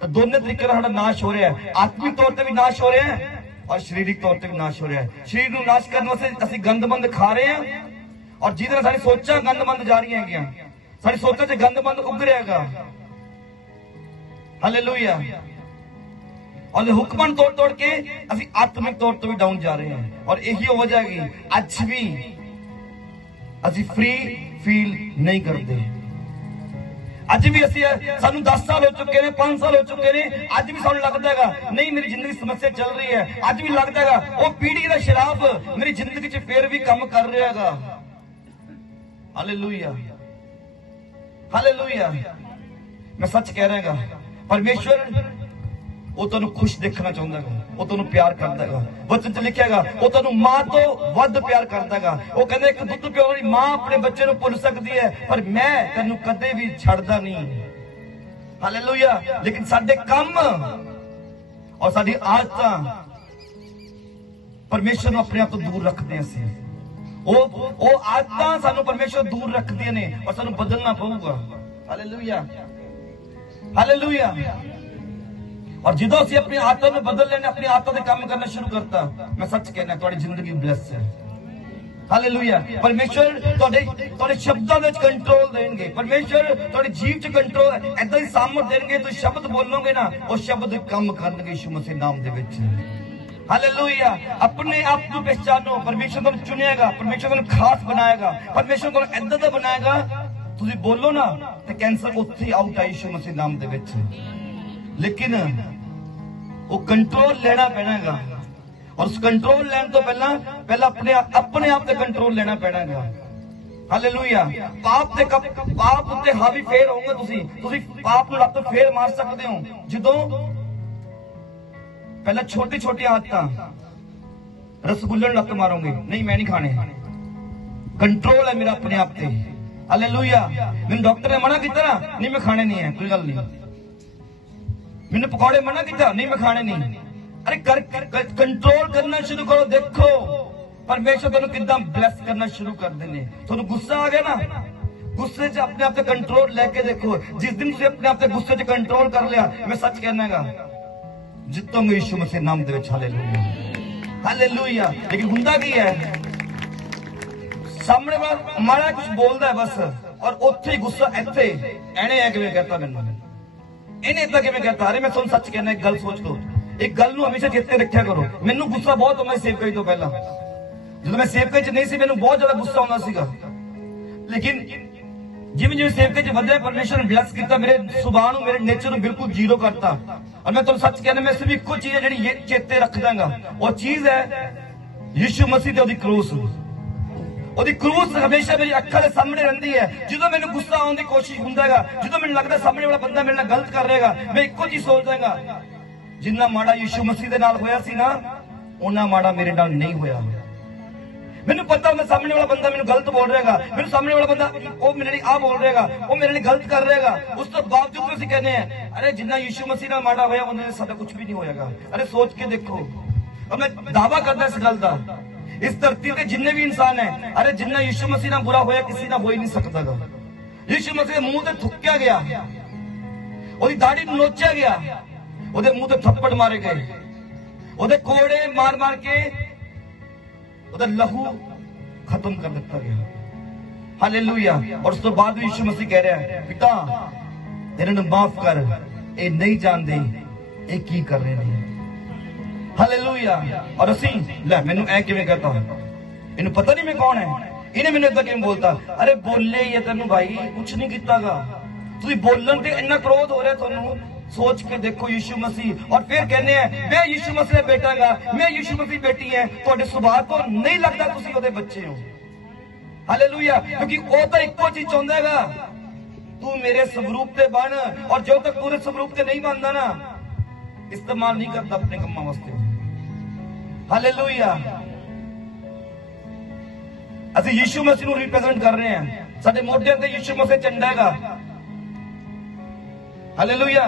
तो दोनों तरीके नाल नाश हो रहा है, आत्मिक तौर पर भी नाश हो रहा है और शारीरिक तौर पर भी नाश हो रहा है। शरीर नूं नाश करने वास्ते असी गंदमंद खा रहे हैं, और जिहदे नाल साडी सोचां गंदमंद जा रही हैं, साडी सोचां 'च गंदमंद उग रहेगा। हालेलुया। और हुक्मां तोड़ तोड़ के असी आत्मिक तौर पर भी डाउन जा रहे हैं, और यही वजह है अज भी असी फ्री फील नहीं करते। अज भी सानू 10 साल हो चुके हैं, 5 साल हो चुके हैं, अज भी सानू लगता है नहीं मेरी जिंदगी समस्या चल रही है। अज भी लगता है वो पीढ़ी का शराब मेरी जिंदगी च फिर भी काम कर रहा है। Hallelujah, hallelujah. मैं सच कह रहा हूं, परमेश्वर वो तुहानू खुश देखना चाहता है, वो तुहानू प्यार करता है। वचन च लिखिएगा वो तुहानू मां तो वध प्यार करता है। वो कहते एक दुध पिओ वाली मां अपने बच्चे नू भुल सकती है, पर मैं तेनू कदे भी छड़दा नहीं। हालेलुया। लेकिन साडे काम और साडी आदतां परमेश्वर नू अपने आप तो दूर रखते हैं। वो आदतां सानू परमेश्वर दूर रखदियां ने, और सानू बदलना पऊगा। Hallelujah, hallelujah. और जो असी अपनी आदतों में बदल लेने, अपनी आदतों से काम करना शुरू करता, मैं सच कहना तुम्हारी जिंदगी ब्लेस है। हालेलुया। परमेश्वर तुहाडे शब्दों में कंट्रोल देंगे, परमेश्वर तुहाडी जीव च कंट्रोल ऐसा ही सामर्थ देंगे। तो शब्द बोलोगे ना, वो शब्द काम करनगे यीशु मसीह नाम दे विच। हालेलुया। अपने आप को पहचानो, परमेश्वर तुहानू चुनेगा, परमेश्वर तुहानू खास बनाएगा, परमेश्वर तुहानू ऐसा दा बनाएगा। तुसीं बोलो ना तो कैंसर उत्थे आउट है यीशु मसीह नाम दे विच। लेकिन वो कंट्रोल लेना पैना, और उस कंट्रोल लेने तो पहला अपने आप से कंट्रोल लेना पैना। हालेलुया। पाप उत्ते हावी फेर होगे, तुसी पाप नूं लत फेर मार सकते हो जदों पहला छोटी छोटी आदतां, रसगुल्ले नूं लत मारोगे, नहीं मैं नहीं खाने, कंट्रोल है मेरा अपने आप से। हालेलुया। मैंने डॉक्टर ने मना किया ना, नहीं मैं खाने नहीं है, कोई गल नहीं। मैंने पकौड़े मना किया, नहीं मैं खाने नहीं। अरे कंट्रोल करना शुरू करो। देखो परमेश्वर तुहानू किद्दां ब्लेस करना शुरू कर देने। तुहानू गुस्सा आ गया ना, गुस्से च अपने आप से कंट्रोल लेके देखो। जिस दिन तुसीं अपने आप से गुस्से च कंट्रोल कर लिया, मैं सच कहना जितोगे यीशु मसीह नाम दे विच। Hallelujah, hallelujah. लेकिन हुंदा की है, सामने वाला माड़ा कुछ बोलता है बस, और उत्थे ही गुस्सा इत्थे एने है किवें कहता मैनूं, इन्हें इतना किवें कहता। अरे मैं तुहानू सच कहना, एक गल सोच लो, एक गल नूं हमेशा चेते रखिया करो। मैनूं गुस्सा बहुत आउंदा सेवकाई तो पहला, जदों मैं सेवकाई च नहीं सी, मैनूं बहुत ज्यादा गुस्सा आउंदा सीगा। लेकिन जिवें जिवें सेवकाई च वधिया, परमेश्वर ने ब्लेस किया, मेरे सुभाव नूं, मेरे नेचर नूं बिल्कुल जीरो करता। और मैं तुहानू सच कहना, मैं सिर्फ इक्को चीज है जिहड़ी चेते रखदांगा, वो चीज है यीशु मसीह ते ओदी क्रूस। ओदी क्रूस हमेशा मेरी अखां दे सामने रहिंदी है। जदों मैनूं गुस्सा आउण दी कोशिश हुंदा है, जदों मैनूं लगदा सामने वाला बंदा मेरे नाल गलत कर रहेगा, मैं इक्को चीज सोचदांगा, जिन्ना माड़ा यीशु मसीह दे नाल होया सी ना, उन्ना माड़ा मेरे नाल नहीं होया। मैनूं पता मैं सामने वाला बंदा मैनूं गलत बोल रहेगा, मैनूं सामने वाला बंदा वो मेरे लिए आ बोल रहेगा, वो मेरे लिए गलत कर रहेगा। उस तो बावजूद भी असीं कहने हैं अरे जिन्ना यीशु मसीह नाल माड़ा होया, उन्ना साडा कुछ भी नहीं होएगा। अरे सोच के देखो, और मैं दावा करदा इस गल दा, इस धरती पे जिन्ने भी इंसान है, अरे जिन्ना यीशु मसीह नाल बुरा होया किसी नाल हो ही नहीं सकदा। यीशु मसीह मुंह ते थुक्या गया, ओदी दाढ़ी नोचा गया, ओदे मुंह ते थप्पड़ मारे गए, ओदे कोड़े मार मार के ओदा लहू खत्म कर दिता गया। हालेलुया। और उस तो बाद यीशु मसीह कह रहा है, पिता इन्हां नूं माफ कर, ये नहीं जानते ये की कर रहे हैं। हालेलुया। और असीं ले मैनूं ऐ किवें कहता, इन्हूं पता नहीं मैं कौन है, इन्हें मैनूं इदां किवें बोलता। अरे बोले ही है तेनूं भाई, कुछ नहीं कीतागा, तुसीं बोलन ते इन्ना क्रोध हो रहा तुहानूं। सोच के देखो यीशु मसीह, और फिर कहने हैं मैं यीशु मसीह बेटा गा, मैं यीशु मसीह बेटी है। तुहाडे सुभाव तो नहीं लगता तुसीं ओहदे बच्चे हो। हालेलुया। क्योंकि वो तो इक्को चीज चाहुंदा है, तू मेरे स्वरूप ते बन, और जो तक पूरे स्वरूप ते नहीं बनता ना, इस्तेमाल नहीं करता अपने कम्मा वास्ते। हालेलुया। ਅਸੀਂ ਯीशु मसीह ਨੂੰ ਰਿਪਰੈਜ਼ੈਂਟ ਕਰ ਰਹੇ ਹਾਂ। ਸਾਡੇ ਮੋਢਿਆਂ ਤੇ ਯीशु ਮਸੀਹ ਝੰਡਾ ਹੈਗਾ। ਹਾਲੇਲੂਇਆ।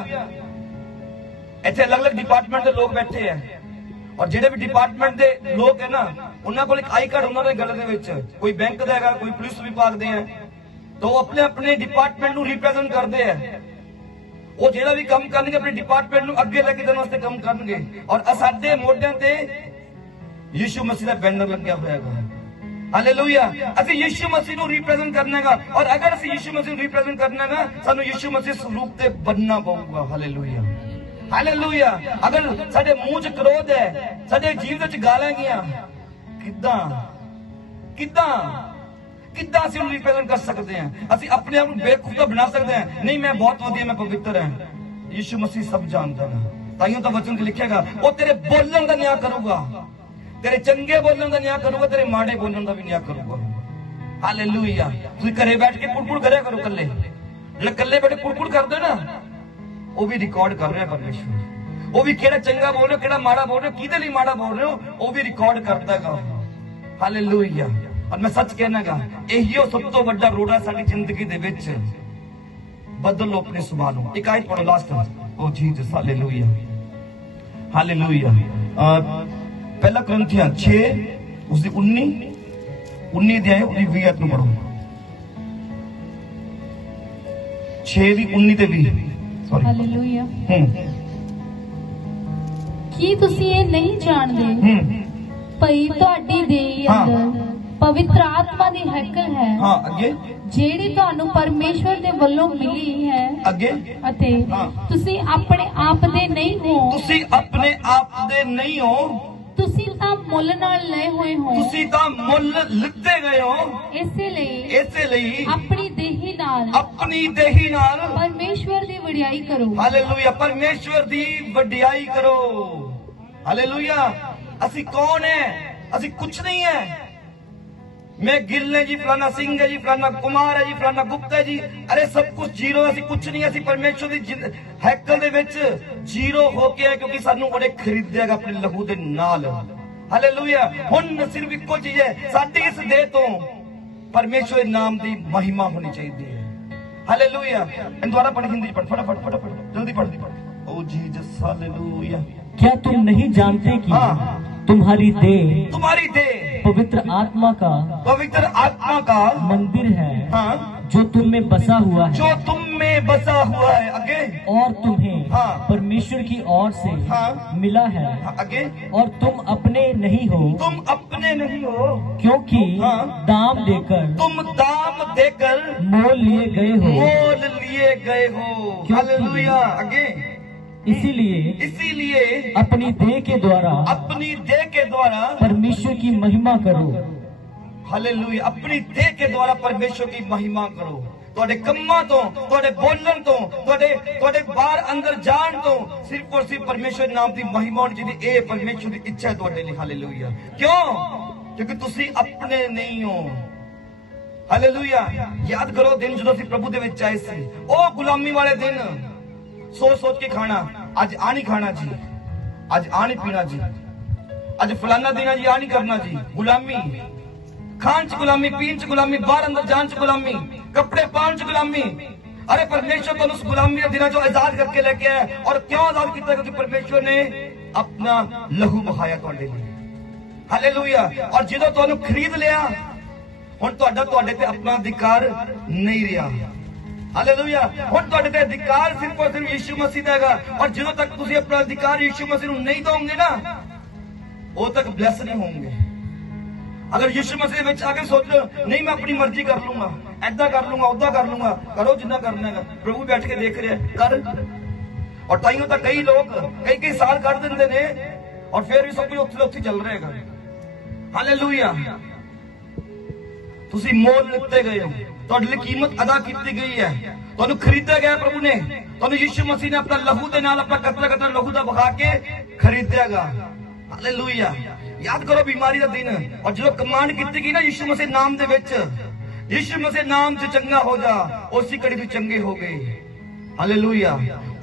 ਇੱਥੇ ਅਲੱਗ-ਅਲੱਗ ਡਿਪਾਰਟਮੈਂਟ ਦੇ ਲੋਕ ਬੈਠੇ ਆ, ਔਰ ਜਿਹੜੇ ਵੀ ਡਿਪਾਰਟਮੈਂਟ ਦੇ ਲੋਕ ਹੈ ਨਾ, ਉਹਨਾਂ ਕੋਲ ਇੱਕ ਆਈ ਕਾਰਡ ਉਹਨਾਂ ਦੇ ਗਲੇ ਦੇ ਵਿੱਚ, ਕੋਈ ਬੈਂਕ ਦਾ ਹੈਗਾ, ਕੋਈ ਪੁਲਿਸ ਵਿਭਾਗ ਦੇ ਹੈ, ਤਾਂ ਉਹ ਆਪਣੇ ਆਪਣੇ ਡਿਪਾਰਟਮੈਂਟ ਨੂੰ ਰਿਪਰੈਜ਼ੈਂਟ ਕਰਦੇ ਆ। ਉਹ ਜਿਹੜਾ ਵੀ ਕੰਮ ਕਰਨਗੇ ਆਪਣੇ ਡਿਪਾਰਟਮੈਂਟ ਨੂੰ ਅੱਗੇ ਲੈ ਕੇ ਜਾਣ ਵਾਸਤੇ ਕੰਮ ਕਰਨਗੇ। ਔਰ ਸਾਡੇ ਮੋਢਿਆਂ ਤੇ ਯीशु ਮਸੀਹ ਦਾ ਬੈਨਰ ਲੱਗਿਆ ਹੋਇਆ ਹੈਗਾ। हालेलुया। ਅਸੀਂ ਯीशु ਮਸੀਹ ਨੂੰ ਰਿਪਰੈਜ਼ੈਂਟ ਕਰਨਾ ਹੈਗਾ, ਔਰ ਅਗਰ ਅਸੀਂ ਯीशु ਮਸੀਹ ਨੂੰ ਰਿਪਰੈਜ਼ੈਂਟ ਕਰਨਾ ਹੈਗਾ, ਸਾਨੂੰ ਯीशु ਮਸੀਹ ਸਰੂਪ ਤੇ ਬਣਨਾ ਪਊਗਾ। ਹਾਲੇਲੁਇਆ, ਹਾਲੇਲੁਇਆ। ਅਗਰ ਸਾਡੇ ਮੂੰਹ 'ਚ ਕ੍ਰੋਧ ਹੈ, ਸਾਡੇ ਜੀਵ ਵਿੱਚ ਗਾਲਾਂ ਗਈਆਂ, ਕਿੱਦਾਂ ਅਸੀਂ ਉਹਨੂੰ ਰਿਪਰੈਜ਼ੈਂਟ ਕਰ ਸਕਦੇ ਹਾਂ? ਅਸੀਂ ਆਪਣੇ ਆਪ ਨੂੰ ਬੇਵਕੂਫ ਤਾਂ ਬਣਾ ਸਕਦੇ ਹਾਂ, ਨਹੀਂ ਮੈਂ ਬਹੁਤ ਵਧੀਆ, ਮੈਂ ਪਵਿੱਤਰ ਹਾਂ। ਯीशु ਮਸੀਹ ਸਭ ਜਾਣਦਾ ਹੈ। ਤਾਈਓ ਤਾਂ ਵਚਨ 'ਚ ਲਿਖਿਆਗਾ, ਉਹ ਤੇਰੇ ਬੋਲਣ ਦਾ ਨਿਆਂ ਕਰੂਗਾ, तेरे चंगे बोलने का न्याय करूंगा, तेरे माड़े बोलने का भी न्याय करूंगा। हालेलुया। तुम घरे बैठ के कुड़कुड़ करे करो, कल्ले जो कल्ले बैठे कुड़कुड़ करते ना, वो भी रिकॉर्ड कर रहे हैं परमेश्वर। वो भी केड़ा चंगा बोल रहे हो, केड़ा माड़ा बोल रहे हो, किदे लिए माड़ा बोल रहे हो, वो भी रिकॉर्ड करता है। हालेलुया। और मैं सच कहना गा, यही सब तो बड़ा रोड़ा साडी जिंदगी दे विच। बदल लो अपने सुभाव नूं। एक आयत पढ़ो लास्ट। ओ जीसस, हालेलुया, हालेलुया। पहला कुरिन्थियां 6 उसकी 19 अध्याय 20 आयत ਨੂੰ ਪੜੋ। 6 ਦੀ 19 ਤੇ 20। ਸੌਰੀ। ਹਾਲੇਲੂਇਆ। ਕੀ ਤੁਸੀਂ ਇਹ ਨਹੀਂ ਜਾਣਦੇ ਭਈ ਤੁਹਾਡੀ ਦੇਹ ਅੰਦਰ ਪਵਿੱਤਰ ਆਤਮਾ ਦੀ ਹੈਕਲ ਹੈ, ਹਾਂ ਅੱਗੇ, ਜਿਹੜੀ ਤੁਹਾਨੂੰ ਪਰਮੇਸ਼ਵਰ ਦੇ ਵੱਲੋਂ ਮਿਲੀ ਹੈ, ਅੱਗੇ, ਅਤੇ ਤੁਸੀਂ ਆਪਣੇ ਆਪ ਦੇ ਨਹੀਂ ਹੋ, ਤੁਸੀਂ ਆਪਣੇ ਆਪ ਦੇ ਨਹੀਂ ਹੋ, ਤੁਸੀਂ ਤਾਂ ਮੁੱਲ ਨਾਲ ਲਏ ਹੋਏ ਹੋ, ਤੁਸੀਂ ਤਾਂ ਮੁੱਲ ਲਿੱਤੇ ਗਏ ਹੋ। ਇਸੇ ਲਈ ਆਪਣੀ ਦੇਹੀ ਨਾਲ ਪਰਮੇਸ਼ਵਰ ਦੀ ਵਡਿਆਈ ਕਰੋ। ਹਾਲੇਲੂਇਆ। ਪਰਮੇਸ਼ਵਰ ਦੀ ਵਡਿਆਈ ਕਰੋ। ਹਾਲੇਲੂਇਆ। ਅਸੀਂ ਕੌਣ ਹੈ? ਅਸੀਂ ਕੁਛ ਨਹੀਂ ਹੈ। मैं गिल है जी, फलाना सिंह है जी, फलाना कुमार है जी, फलाना गुप्ता है जी, अरे सब कुछ जीरो। ਅਸੀਂ ਕੁਛ ਨਹੀਂ, ਅਸੀਂ ਪਰਮੇਸ਼ਵਰ ਦੀ ਹੈਕਲ ਦੇ ਵਿੱਚ ਜ਼ੀਰੋ ਹੋ ਕੇ ਆਏ, ਕਿਉਂਕਿ ਸਾਨੂੰ ਉਹਨੇ ਖਰੀਦਿਆਗਾ ਆਪਣੇ ਲਹੂ ਦੇ ਨਾਲ। ਹਾਲੇਲੂਇਆ। ਹੁਣ ਸਿਰਫ ਇੱਕੋ ਚੀਜ਼ ਹੈ, ਸਾਡੀ ਇਸ ਦੇਹ ਤੋਂ ਪਰਮੇਸ਼ਵਰ ਦੇ ਨਾਮ ਦੀ ਮਹਿਮਾ ਹੋਣੀ ਚਾਹੀਦੀ ਹੈ। ਹਾਲੇਲੂਇਆ। ਦੁਬਾਰਾ पढ़, हिंदी पढ़, फटाफट जल्दी पढ़। ओ जीसस, हालेलुया। क्या तुम नहीं जानते कि तुम्हारी देह पवित्र आत्मा का मंदिर है, जो तुम में बसा हुआ है, आगे, और तुम्हें परमेश्वर की ओर से मिला है, आगे, और तुम अपने नहीं हो, क्योंकि दाम देकर मोल लिए गए हो। हालेलुया। आगे, इसीलिए अपनी देह के द्वारा परमेश्वर की महिमा करो। हालेलुया। अपनी देह के द्वारा परमेश्वर की महिमा करो। ਤੁਹਾਡੇ ਕੰਮਾਂ ਤੋਂ, ਤੁਹਾਡੇ ਬੋਲਣ ਤੋਂ, ਤੁਹਾਡੇ ਬਾਹਰ ਅੰਦਰ ਜਾਣ ਤੋਂ ਸਿਰਫ ਔਰ ਸਿਰਫ ਪਰਮੇਸ਼ਵਰ ਨਾਮ ਦੀ ਮਹਿਮਾ ਹੋਣੀ ਚਾਹੀਦੀ। ਇਹ ਪਰਮੇਸ਼ਵਰ ਦੀ ਇੱਛਾ ਹੈ ਤੁਹਾਡੇ ਲਈ। ਹਾਲੇਲੂਇਆ। ਕਿਉਂ? ਕਿਉਂਕਿ ਤੁਸੀਂ ਆਪਣੇ ਨਹੀਂ ਹੋ। ਹਾਲੇਲੂਇਆ। ਯਾਦ ਕਰੋ ਦਿਨ ਜਦੋਂ ਅਸੀਂ ਪ੍ਰਭੂ ਦੇ ਵਿੱਚ ਆਏ ਸੀ, ਉਹ ਗੁਲਾਮੀ ਵਾਲੇ ਦਿਨ। सोच के खाना, आज आ नहीं खाना जी, आज आ नहीं पीना जी, आज फलाना देना जी, आ नहीं करना जी। गुलामी, खान च गुलामी, पीन च गुलामी, बाहर अंदर जान च गुलामी, कपड़े पान च गुलामी। अरे परमेश्वर तो उस गुलामी का दिना जो आजाद करके लेके आया, और क्यों आजाद किया? क्योंकि परमेश्वर ने अपना लहू बहाया तुहाडे लिए। हालेलुया। और जो तुहानू खरीद लिया, हुण तुहाडे ते अपना अधिकार नहीं रहा। हालेलुया। हुण तुहाडे ते अधिकार सिर्फ और सिर्फ यीशु मसीह दा हैगा, और ਜਦੋਂ तक तुसीं अपना अधिकार यीशु मसीह ਨੂੰ नहीं दोगे ना, उदों तक ब्लेस नहीं होंगे। अगर यीशु मसीह ਵਿੱਚ आके सोच लो, नहीं मैं अपनी मर्जी कर लूंगा, ऐदा कर लूंगा, उदा कर लूंगा, करो जिन्ना करना है। प्रभु बैठ के देख रहे कर। और ताइयों तक कई लोग कई साल कर देंगे ने, और फिर भी सब कुछ उत्थे चल रहेगा। हालेलुया। तुसीं मोल लिते गए हो, ਤੁਹਾਡੇ ਲਈ ਕੀਮਤ ਅਦਾ ਕੀਤੀ ਗਈ ਹੈ, ਤੁਹਾਨੂੰ ਖਰੀਦਿਆ ਗਿਆ ਪ੍ਰਭੂ ਨੇ। ਤੁਹਾਨੂੰ ਯੀਸ਼ੂ ਮਸੀਹ ਨੇ ਆਪਣਾ ਲਹੂ ਦੇ ਨਾਲ, ਆਪਣਾ ਕਤਰਾ ਲਹੂ ਦਾ ਵਹਾ ਕੇ ਖਰੀਦਿਆਗਾ। ਹਾਲੇਲੂਇਆ। ਯਾਦ ਕਰੋ ਬਿਮਾਰੀ ਦਾ ਦਿਨ, ਔਰ ਜਦੋਂ ਕਮਾਂਡ ਕੀਤੀ ਗਈ ਨਾ ਯੀਸ਼ੂ ਮਸੀਹ ਨਾਮ ਦੇ ਵਿੱਚ, यीशु मसीह नाम से चंगा हो जा, उसी कड़ी तू चंगे हो गए। हालेलुया,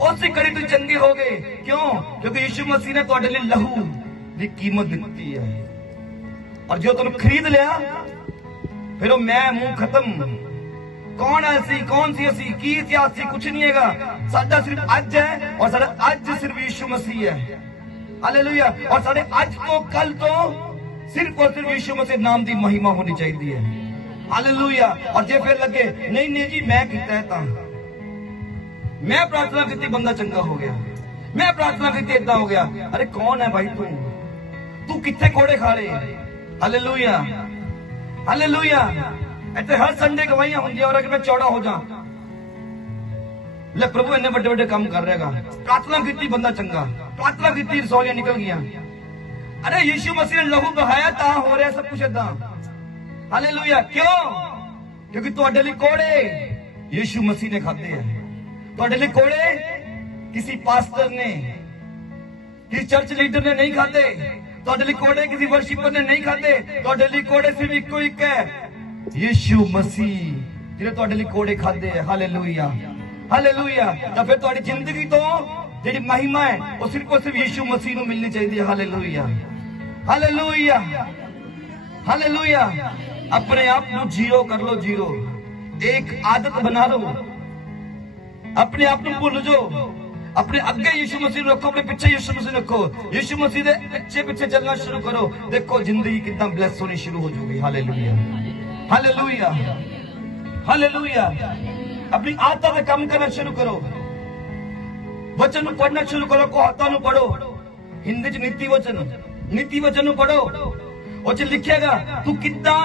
उसी कड़ी तू चंगे हो गए। क्यों? क्योंकि यीशु मसीह ने तुहाडे लई लहू दी कीमत दित्ती है। और जो तुम खरीद लिया, फिर वो मैं मुंह खत्म। कौन है असी, कौन सी असी, की इतिहास सी, कुछ नहीं हैगा। साडा सिर्फ अज है, और साडा अज सिर्फ यीशु मसीह है। हालेलुया। और साडे अज तो कल तो सिर्फ और सिर्फ यीशु मसीह नाम की महिमा होनी चाहिए है। हालेलुया। और जे फिर लगे नहीं नहीं जी मैं कीता है, तां मैं प्रार्थना की बंदा चंगा हो गया, मैं प्रार्थना की इदा हो गया। अरे कौन है भाई तू? तू कितने कोड़े खा रहे? Hallelujah, hallelujah. इतने हर संडे गवाहियां होंगी, और अगर मैं चौड़ा हो जा, ले प्रभु इन्ने बड़े बड़े काम कर रहेगा। प्रार्थना की बंदा चंगा, प्रार्थना की रसौलियां निकल गया। अरे यीशु मसीह ने लहू बहाया, ता हो रहा सब कुछ इदा। हालेलुया। क्यों? क्योंकि तुहाडे लई कोड़े यीशु मसीह ने खाते हैं। तुहाडे लई कोड़े किसी पास्टर ने, किसी चर्च लीडर ने नहीं खाते। तुहाडे लई कोड़े किसी वर्शिपर ने नहीं खाते। तुहाडे लई कोड़े सिर्फ इको एक है, यीशु मसीह, जिन्हें तुहाडे लई कोड़े खाते हैं। Hallelujah, hallelujah. तो फिर तुहाडी जिंदगी तो जिहड़ी महिमा है वो सिर्फ और सिर्फ यीशु मसीह नूं मिलनी चाहिए। Hallelujah, hallelujah, hallelujah. अपने आप को जीरो कर लो, जीरो। एक आदत बना लो, अपने आप को भूल जाओ। अपने अगे यीशु मसीह रखो, अपने पीछे यीशु मसीह रखो। यीशु मसीह के पीछे पीछे चलना शुरू करो। देखो जिंदगी कितना ब्लेस होनी शुरू हो जाएगी। Hallelujah, hallelujah, hallelujah. अपनी आदत से काम करना शुरू करो। वचन को पढ़ना शुरू करो। कोहता नु पढ़ो, हिंदी च नीति वचन नु पढ़ो। ਉਹ ਚ ਲਿਖਿਆਗਾ ਤੂੰ ਕਿੱਦਾਂ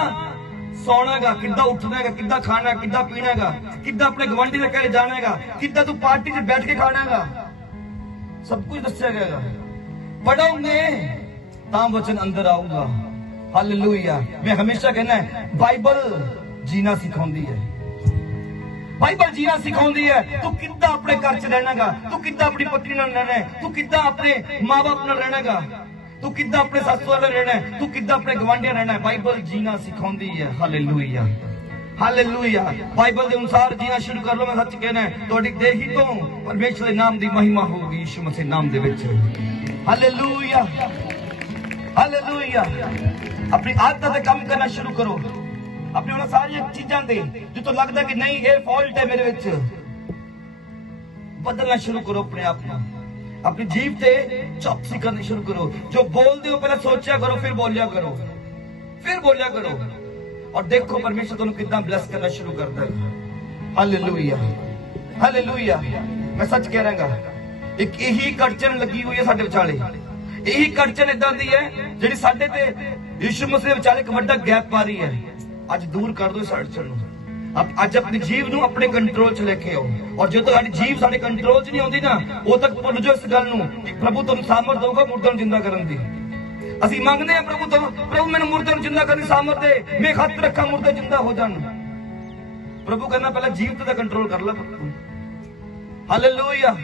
ਸੌਣਾਗਾ, ਕਿੱਦਾਂ ਉੱਠਣਾਗਾ, ਕਿੱਦਾਂ ਖਾਣਾ, ਕਿੱਦਾਂ ਪੀਣਾਗਾ, ਕਿੱਦਾਂ ਆਪਣੇ ਗਵਾਂਢੀ ਦੇ ਘਰੇ ਜਾਣਾਗਾ, ਕਿੱਦਾਂ ਤੂੰ ਪਾਰਟੀ 'ਚ ਬੈਠ ਕੇ ਖਾਣਾਗਾ, ਸਭ ਕੁਝ ਦੱਸਿਆ ਗਿਆ। ਪੜੋਗੇ ਤਾਂ ਵਚਨ ਅੰਦਰ ਆਊਗਾ। ਹਾਲੇਲੂਇਆ। मैं हमेशा कहना है बाइबल जीना सिखाती है, बाइबल जीना सिखाती है। तू किद्दां अपने घर च रहनागा, तू किद्दां अपनी पत्नी नाल रहना है, तू किद्दां अपने मां बाप नाल रहनागा, तू किद्दां अपने सस वाले रहना है, तू किद्दां अपने गवांढियां रहना है। बाइबल जीना सिखाती है। Hallelujah, hallelujah. बाइबल के अनुसार जीना शुरू कर लो। मैं सच कहना है तुहाडी देही तो परमेश्वर के नाम की महिमा होगी यीशु मसीह नाम दे विच। Hallelujah, hallelujah. अपनी आदत से काम करना शुरू करो। अपनी उन्हां सारी चीजां दे जो तो लगदा कि नहीं ये फॉल्ट है मेरे विच, बदलना शुरू करो अपने आप को। अपनी जीव से चौकसी करनी शुरू करो। जो बोलते हो पहले सोचा करो, फिर बोलिया करो, फिर बोलिया करो। और देखो परमेश्वर तुहानू कितना ब्लेस करना शुरू करता है। Hallelujah, hallelujah. मैं सच कह रहा एक यही कड़चन लगी हुई है साडे विचाले। यही कड़चन इदां दी है जिहड़ी साडे ते यीशु मसीह विचाले एक वड्डा गैप पा रही है। अज दूर कर दो इस अड़चन नूं। अज अपनी जीव नूं अपने कंट्रोल च लेके आओ। और जो तुहाडी जीव साडे कंट्रोल च नहीं आउंदी ना, उदों तक भुल जाओ इस गल नूं कि प्रभु तुहानू सामर्थ देऊगा मुर्दे नूं जिंदा करन दी। ਅਸੀਂ ਮੰਗਦੇ ਆ ਪ੍ਰਭੂ ਤੋਂ, ਪ੍ਰਭੂ ਮੈਨੂੰ ਮੁਰਦੇ ਨੂੰ ਜਿੰਦਾ ਕਰਨ ਦੀ ਸਾਮਰਥ ਦੇ, ਮੈਂ ਹੱਥ ਰੱਖਾਂ ਮੁਰਦੇ ਜਿੰਦਾ ਹੋ ਜਾਣ। ਪ੍ਰਭੂ ਕਹਿੰਦਾ ਪਹਿਲਾਂ ਜੀਵ ਤੇ ਕੰਟਰੋਲ ਕਰ ਲੈ। ਹਾਲੇਲੂਇਆ।